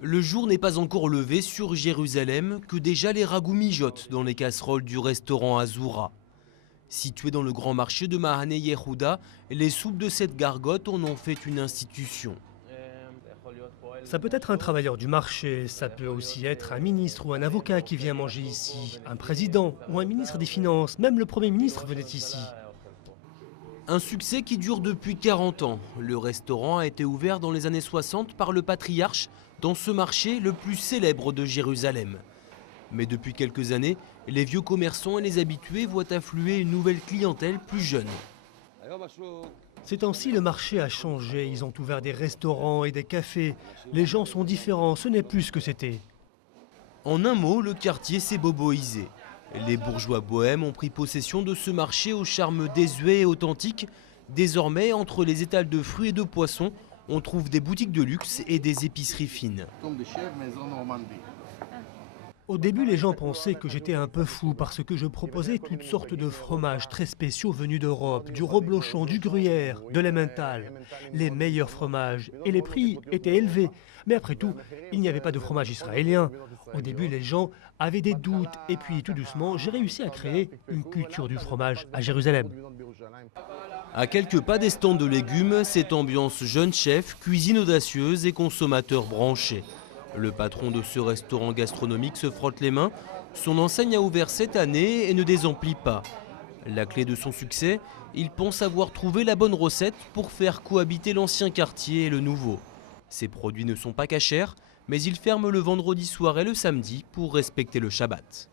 Le jour n'est pas encore levé sur Jérusalem que déjà les ragoûts mijotent dans les casseroles du restaurant Azura. Situé dans le grand marché de Mahane Yehuda, les soupes de cette gargote en ont fait une institution. Ça peut être un travailleur du marché, ça peut aussi être un ministre ou un avocat qui vient manger ici, un président ou un ministre des Finances, même le Premier ministre venait ici. Un succès qui dure depuis 40 ans. Le restaurant a été ouvert dans les années 60 par le patriarche dans ce marché le plus célèbre de Jérusalem. Mais depuis quelques années, les vieux commerçants et les habitués voient affluer une nouvelle clientèle plus jeune. Ces temps-ci, le marché a changé, ils ont ouvert des restaurants et des cafés. Les gens sont différents, ce n'est plus ce que c'était. En un mot, le quartier s'est boboisé. Les bourgeois bohèmes ont pris possession de ce marché au charme désuet et authentique. Désormais, entre les étals de fruits et de poissons, on trouve des boutiques de luxe et des épiceries fines. Au début, les gens pensaient que j'étais un peu fou parce que je proposais toutes sortes de fromages très spéciaux venus d'Europe, du reblochon, du gruyère, de l'emmental, les meilleurs fromages. Et les prix étaient élevés. Mais après tout, il n'y avait pas de fromage israélien. Au début, les gens avaient des doutes. Et puis, tout doucement, j'ai réussi à créer une culture du fromage à Jérusalem. À quelques pas des stands de légumes, cette ambiance jeune chef, cuisine audacieuse et consommateur branché. Le patron de ce restaurant gastronomique se frotte les mains. Son enseigne a ouvert cette année et ne désemplit pas. La clé de son succès, il pense avoir trouvé la bonne recette pour faire cohabiter l'ancien quartier et le nouveau. Ses produits ne sont pas cachers, mais il ferme le vendredi soir et le samedi pour respecter le Shabbat.